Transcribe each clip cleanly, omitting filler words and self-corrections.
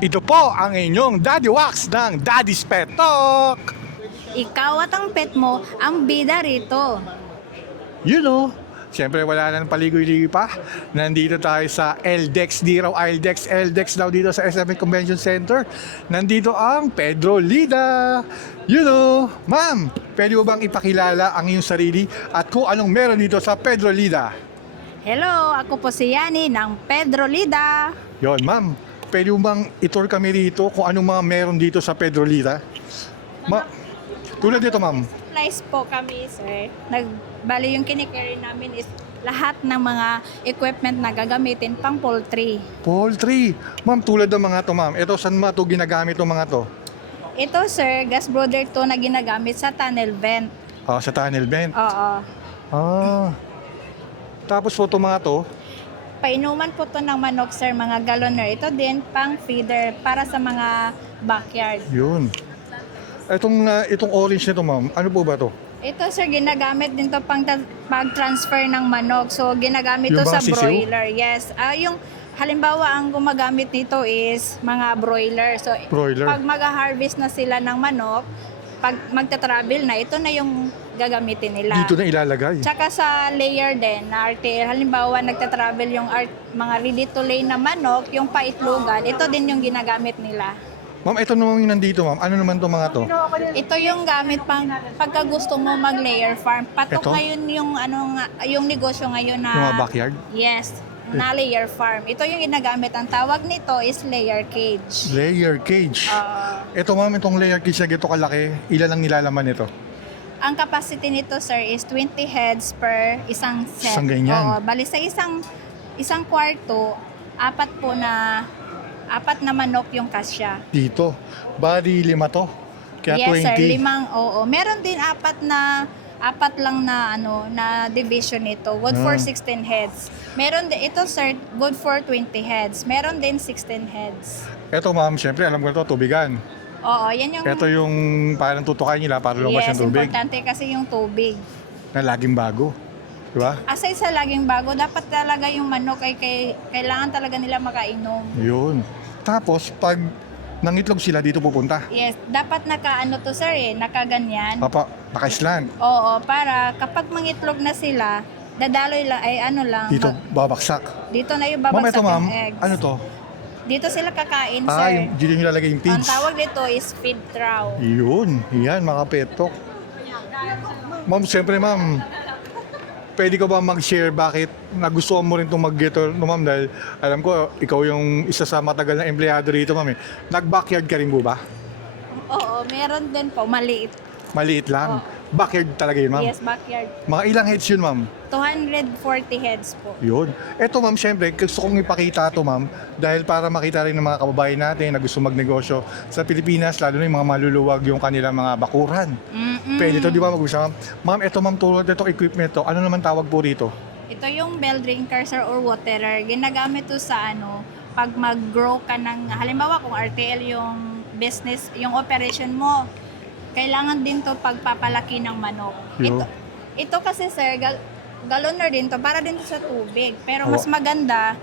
Ito po ang inyong Daddy Wax ng Daddy's Pet Talk. Ikaw at ang pet mo ang bida rito. You know, siyempre wala nang paligoy-ligoy pa. Nandito tayo sa LDEX, di raw LDEX daw dito sa SM Convention Center. Nandito ang Pedro Lida. You know, ma'am, pwede mo bang ipakilala ang iyong sarili at kung anong meron dito sa Pedro Lida? Hello, ako po si Yani ng Pedro Lida. Yon, ma'am, pwede mo bang itour kami rito kung anong mga meron dito sa Pedro Lida? Tulad dito, ma'am. Supplies po kami, sir. Bali yung kinicarry namin is lahat ng mga equipment na gagamitin pang poultry. Poultry. Ma'am, tulad ng mga to, ma'am. Ito, saan mga to ginagamit itong mga to? Ito, sir, gas brooder to na ginagamit sa tunnel vent. Sa tunnel vent. Oo. Tapos po itong mga to, Painuman po to ng manok, sir, mga galoner. Ito din pang feeder para sa mga backyard. yun. Itong orange nito, ma'am, ano po ba to? Ito, sir, ginagamit din to pag-transfer ng manok. So, ginagamit Yung to sa bang sisiw? broiler. Yes. Halimbawa, ang gumagamit nito is mga broiler. So, Broiler. pag mag-harvest na sila ng manok, pag magta-travel na, ito na yung gagamitin nila. Dito na ilalagay. Tsaka sa layer din na RTL, halimbawa nagta-travel yung mga ready to lay na manok, yung paitlugan, ito din yung ginagamit nila. Ma'am, ito naman yung nandito, ma'am. Ano naman itong mga to? Ito yung gamit pagka gusto mo mag-layer farm. Patok Ito? ngayon yung negosyo ngayon na Yung mga backyard? Yes, na layer farm. Ito yung ginagamit. Ang tawag nito is layer cage. Layer cage. Ito, ma'am, itong layer cage na gito kalaki, ilan ang nilalaman nito? Ang capacity nito, sir, is 20 heads per isang set. Isang ganyan. Oo, bali sa isang kwarto, apat na manok yung kasya. Dito. Bali, 5 to. Kaya Yes, 20. sir, oo. Meron din apat lang na division nito. Good for 16 heads. Meron din ito, sir, good for 20 heads. Meron din 16 heads. Ito, ma'am, syempre, alam ko ito, tubigan. Oo, yan yung Ito yung parang tutukay nila para lumabas yes, yung tubig. importante kasi yung tubig. Na laging bago. Di ba? Aside sa laging bago, dapat talaga yung manok ay kailangan talaga nila makainom. Yun. Tapos, pag nangitlog sila, dito pupunta. Yes, dapat to, sir, nakaganyan. Papa, naka-slant. Oo, para kapag mangitlog na sila, dadaloy lang, Dito, babaksak. Dito na yung Ma'am, babagsak ito, ma'am, yung eggs. ano to? Dito sila kakain, sir. Dito nyo lalagay yung Ang feeds. tawag dito is feed trough. Yun, yan, mga petok. Ma'am, siyempre, ma'am, pwede ka ba mag-share bakit nagustuhan mo rin itong mag-getter, no, ma'am? Dahil alam ko, ikaw yung isa sa matagal na empleyado rito, ma'am. Nag-backyard ka rin po ba? Oo, meron din po, maliit. Maliit lang. Backyard talaga yun, ma'am? Yes, backyard. Mga ilang heads yun, ma'am? 240 heads po. Yun. Eto, ma'am, syempre, gusto kong ipakita to, ma'am, dahil para makita rin ng mga kababayan natin na gusto magnegosyo sa Pilipinas, lalo na yung mga maluluwag yung kanilang mga bakuran. Pwede to, di ba, mag-usa, ma'am? Ma'am, eto, ma'am, tulad itong equipment to, ano naman tawag po rito? Ito yung bell drinker, sir, or waterer. Ginagamit to sa pag mag-grow ka ng, halimbawa kung RTL yung business, yung operation mo, kailangan din to pagpapalaki ng manok. Yo. Ito kasi, sir, galoner din to, para din to sa tubig. Pero Oo. mas maganda,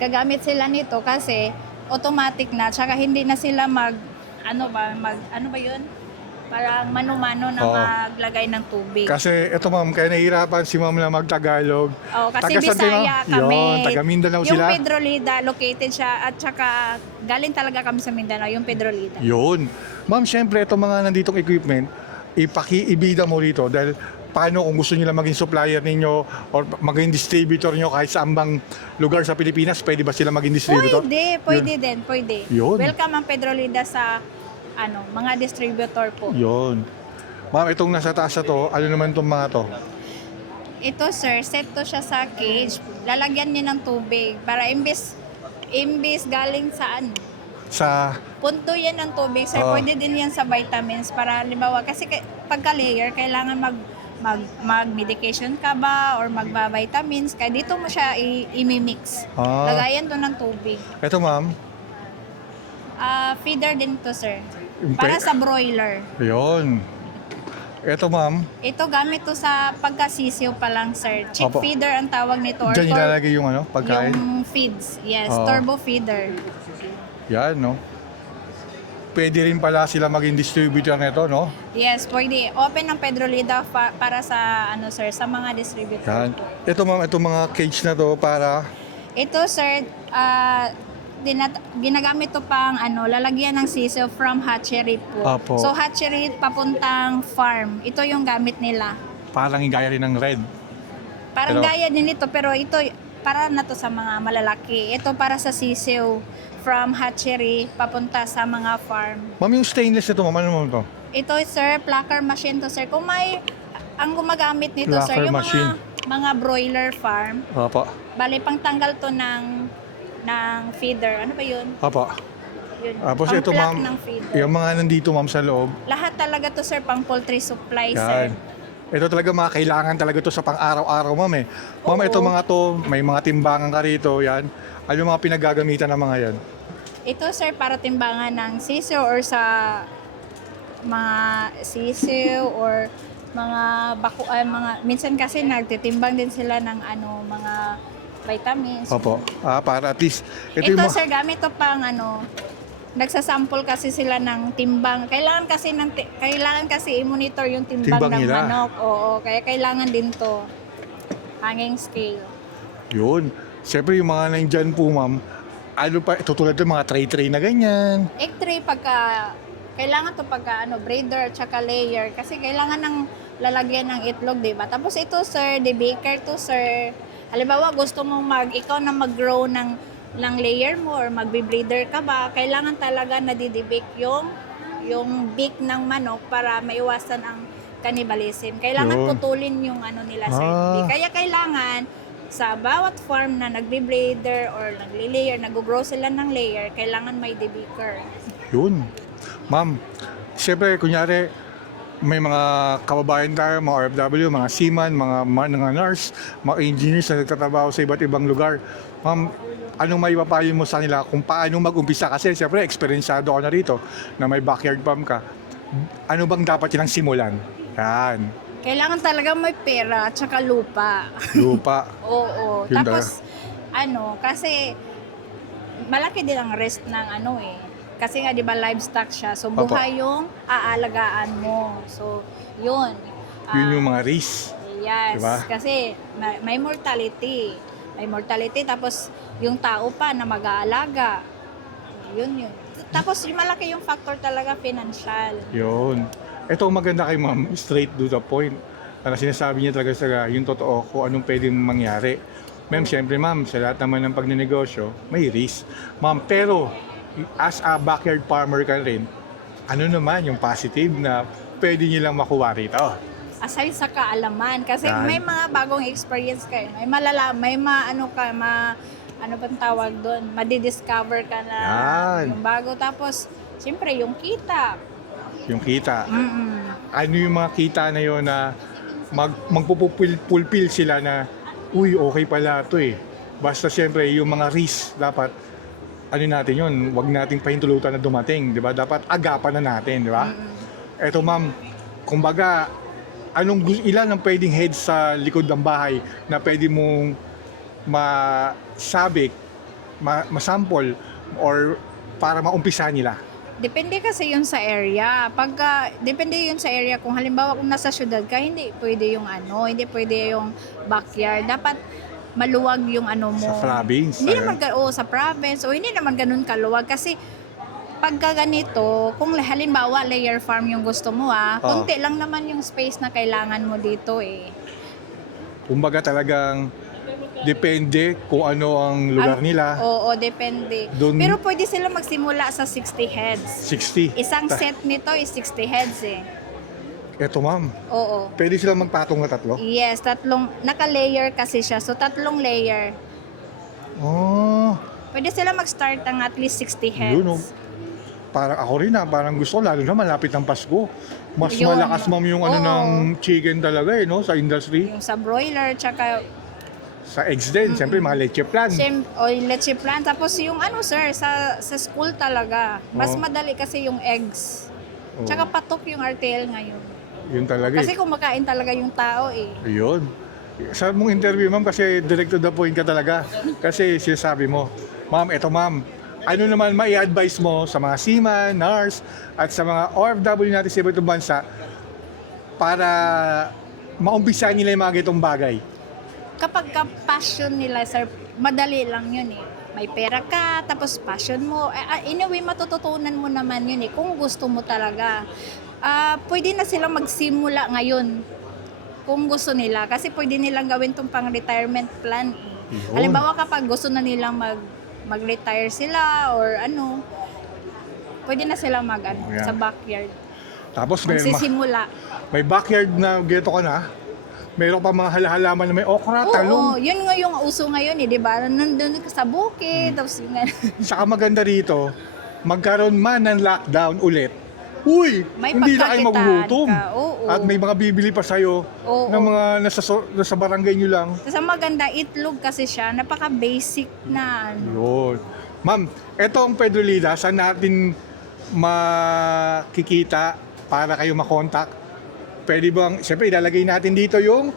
gagamit sila nito kasi automatic na, tsaka hindi na sila ano ba yun? Parang mano-mano na Oo. maglagay ng tubig. Kasi eto, ma'am, kaya nahihirapan si ma'am na magtagalog. Oo, kasi Taga saan kayo, Bisaya ma'am? kami. Yun, taga Mindanao Yung sila. Pedro Lida, located siya at saka galing talaga kami sa Mindanao, yung Pedro Lida. Yun. Ma'am, syempre, itong mga nanditong equipment, ibida mo rito dahil paano kung gusto nila maging supplier ninyo or maging distributor nyo kahit sa ambang lugar sa Pilipinas, pwede ba sila maging distributor? Pwede din, pwede. Yun. Welcome ang Pedro Lida sa mga distributor po. Yun. Ma'am, itong nasa taas na to, ano naman itong mga to? Ito, sir, set to siya sa cage. Lalagyan niya ng tubig para imbis galing saan? Sa, Punto yan ng tubig, sir. Oo. Pwede din yan sa vitamins para halimbawa kasi pagka-layer kailangan mag-medication ka ba or magba-vitamins kaya dito mo siya i-mix. Lagayan to ng tubig. ito, ma'am. Feeder din to, sir. Yung Para sa broiler. Yun. Ito, ma'am. Ito gamit to sa pagkasisiw pa lang, sir. Chip Opo. feeder ang tawag nito. Or Diyan ilalagay yung pagkain. yung feeds. Yes, Oo. turbo feeder. Yan, no? pwede rin pala sila maging distributor nito, no? Yes, pwede. Open ng Pedro Lida para sa ano sir, sa mga distributor. Yan. Ito ma'am, ito mga cage na to para Ito sir, ginagamit to pang ano, lalagyan ng sisiw from hatchery po. Apo. So hatchery papuntang farm. Ito yung gamit nila. parang gaya rin ng red. Parang Pero- gaya din ito pero ito para na to sa mga malalaki. Ito para sa sisiw from hatchery papunta sa mga farm. Ma'am, yung stainless ito, ma'am, ano mo to? Ito sir, plucker machine to sir. Kung may ang gumagamit nito sir, Plucker yung machine. mga broiler farm, Opo. bali pang tanggal to ng feeder. Ano ba 'yun? Opo. Yun. Tapos Pang ito plug ma'am, ng feeder. yung mga nandito ma'am sa loob, Lahat talaga to sir pang poultry supply sir. yan. Ito talaga mga kailangan talaga to sa pang-araw-araw ma'am eh. Ma'am, Oo. ito mga to, may mga timbangan ka rito, yan. Ano yung mga pinagagamitan ng mga yan? Ito sir para timbangan ng sisiw or sa mga sisiw or mga mga minsan kasi nagtitimbang din sila ng ano mga vitamins. Opo. Para at least, ito Ito yung sir gamit to pang ano nagsasample kasi sila ng timbang. Kailangan kasi i-monitor yung timbang Timbang ng nila. manok. Oo, kaya kailangan din to hanging scale. yun. Siyempre yung mga nandyan po ma'am, ano pa, ito tulad ng mga tray-tray na ganyan. Egg tray kailangan to pagka ano breeder at saka layer kasi kailangan ng lalagyan ng itlog, 'di ba? Tapos ito sir, debaker to sir. Halimbawa gusto mong ikaw na mag-grow ng layer mo or magbe-breeder ka ba, kailangan talaga na didibake yung beak ng manok para maiwasan ang cannibalism. Kailangan Yun. putulin yung ano nila sir. Kaya kailangan sa bawat farm na nagbe-breeder or nagle-layer, nag-grow sila ng layer, kailangan may debaker. Yun. Ma'am, siyempre, kunyari, may mga kababayan tayo, mga OFW, mga seaman, mga nurse, mga engineers na nagtatrabaho sa iba't ibang lugar. Ma'am, anong may papayo mo sa nila kung paano mag-umpisa? Kasi siyempre, experienceado ka na rito na may backyard farm ka. Ano bang dapat nilang simulan? Yan. Kailangan talaga may pera at saka lupa. Lupa. Oo. Yun Tapos, kasi malaki din ang risk ng kasi nga 'di ba livestock siya. So Opo. buhay yung aalagaan mo. So yun. Yun yung mga risk. Yes. Diba? Kasi may mortality. May mortality tapos yung tao pa na mag-aalaga. Yun. Tapos yung malaki yung factor talaga financial. Yun. Ito maganda kay ma'am, straight to the point. Para sinasabi niya talaga sa yung totoo kung anong pwedeng mangyari. Ma'am, siyempre ma'am, sa lahat naman ng pagnenegosyo, may risk. Ma'am, pero as a backyard farmer ka rin, ano naman yung positive na pwede nilang makuha rito? Aside sa kaalaman kasi Yan. may mga bagong experience kayo. May ano bang tawag doon? Madi-discover ka na Yan. yung bago. Tapos, siyempre, yung kita. Yung kita. Mm-mm. Ano yung mga kita na yun na magpupulpil sila na, uy, okay pala ito eh. Basta siyempre, yung mga risk, dapat, ano natin yun, wag nating pahintulutan na dumating, di ba? Dapat agapan na natin, di ba? Eto ma'am, kumbaga, ilan ang pwedeng heads sa likod ng bahay na pwede mong masabik, masample, or para maumpisa nila? Depende kasi yun sa area. Depende yun sa area. Kung halimbawa kung nasa syudad ka, hindi pwede hindi pwede yung backyard. Dapat maluwag yung ano mo. Sa province? Hindi naman, sa province. O hindi naman ganun kaluwag. Kasi pagka ganito, kung halimbawa layer farm yung gusto mo konti lang naman yung space na kailangan mo dito eh. Kumbaga talagang depende kung ano ang lugar nila. Oo, depende. Pero pwede sila magsimula sa 60 heads. 60. Isang set nito is 60 heads eh. Eto ma'am, Oo. pwede silang magpatong na tatlo? Yes, naka-layer kasi siya. So, 3 layer. Oh, Pwede sila mag-start ng at least 60 heads. yun parang ako rin parang gusto ko, lalo na malapit ng Pasko. Mas Yun. malakas ma'am yung Oo. ng chicken talaga no, sa industry. Yung sa broiler, tsaka Sa eggs din, siyempre mga leche plan. yung leche plan. Tapos yung sir, sa school talaga. Mas Oo. madali kasi yung eggs. Oo. Tsaka patok yung RTL ngayon. Yun talaga Kasi kumakain talaga yung tao eh. Yun. Sa mong interview ma'am, kasi direct to the point ka talaga. Kasi sinasabi mo, ma'am, eto ma'am, ano naman mai-advise mo sa mga seaman, nurse, at sa mga OFW natin sa iba't ibang bansa para maumpisa nila yung mga ganitong bagay? Kapag passion nila, sir, madali lang yun eh. May pera ka, tapos passion mo. Anyway, matututunan mo naman yun eh, kung gusto mo talaga. Pwede na silang magsimula ngayon kung gusto nila. Kasi pwede nilang gawin tong pang-retirement plan eh. Yun. Halimbawa kapag gusto na nilang mag-retire sila or ano, pwede na silang Yeah. sa backyard. Tapos Magsisimula. may backyard na ganito ka na, meron pa mga halaman na may okra, talong. Oo, yun nga yung uso ngayon eh, di ba? Nandun ka sa bukid, tapos yung Saka maganda rito, magkaroon man ng lockdown ulit, uy, May hindi na kayo pagkakitaan magugutom. ka, oo. At may mga bibili pa sa'yo Oo. ng mga nasa barangay nyo lang. Tapos ang maganda, itlog kasi siya, napaka-basic na ano. Yun. Ma'am, eto ang Pedro Lida, saan natin makikita para kayo makontak? Pwede bang, siyempre ilalagay natin dito yung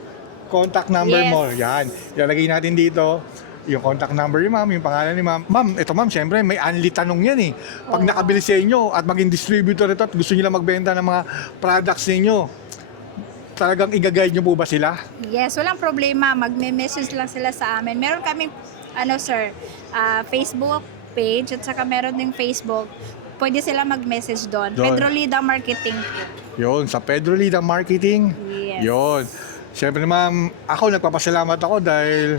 contact number Yes. mo. Yan, ilalagay natin dito yung contact number ni ma'am, yung pangalan ni ma'am. Ma'am, ito ma'am, siyempre may only tanong yan eh. Pag Oo. nakabili sa inyo at maging distributor ito at gusto nyo lang magbenta ng mga products ninyo, talagang i-guide nyo po ba sila? Yes, walang problema. Magme-message lang sila sa amin. Meron kami, Facebook page at saka meron ding Facebook. Pwede sila mag-message doon. Doon. Pedro Lida Marketing. Yun, sa Pedro Lida Marketing. Yes. Yun. Siyempre ma'am, ako nagpapasalamat ako dahil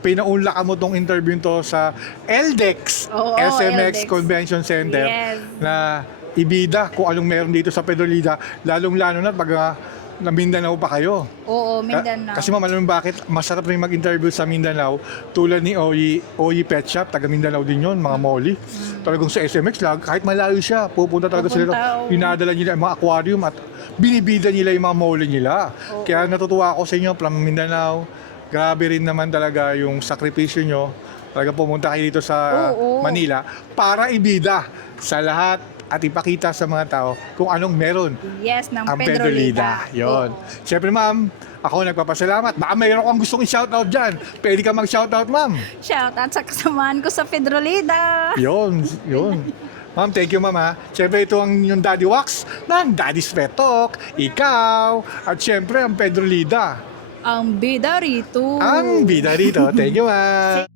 pinaunlak mo tong interview to sa LDEX, Oo, SMX LDEX. Convention Center, Yes. na ibida kung anong meron dito sa Pedro Lida, lalong-lalo na pag na Mindanao pa kayo. Oo, Mindanao. Kasi ma'am, alam mo bakit masarap rin mag-interview sa Mindanao tulad ni Oyi Pet Shop, taga Mindanao din yon, mga Molly. Talagang sa SMX lang, kahit malayo siya, pupunta talaga sila. Pupunta, oo. Pinadala nila yung mga aquarium at binibida nila yung mga Molly nila. Oo. Kaya natutuwa ako sa inyo from Mindanao. Grabe rin naman talaga yung sakripisyo nyo. Talaga pumunta kayo dito sa Oo. Manila para ibida sa lahat at ipakita sa mga tao kung anong meron Yes, ng ang Pedro Lida. Yon. Oo. Siyempre ma'am, ako nagpapasalamat. Baka mayroon kang gustong i-shoutout dyan. Pwede ka mag-shoutout ma'am. Shout out sa kasamahan ko sa Pedro Lida. Yun. Ma'am, thank you ma'am ha. Siyempre ito ang yung Daddy Wax ng Daddy's Pet Talk. Ikaw. At siyempre ang Pedro Lida. Ang bida rito. Ang bida rito. Thank you ma'am.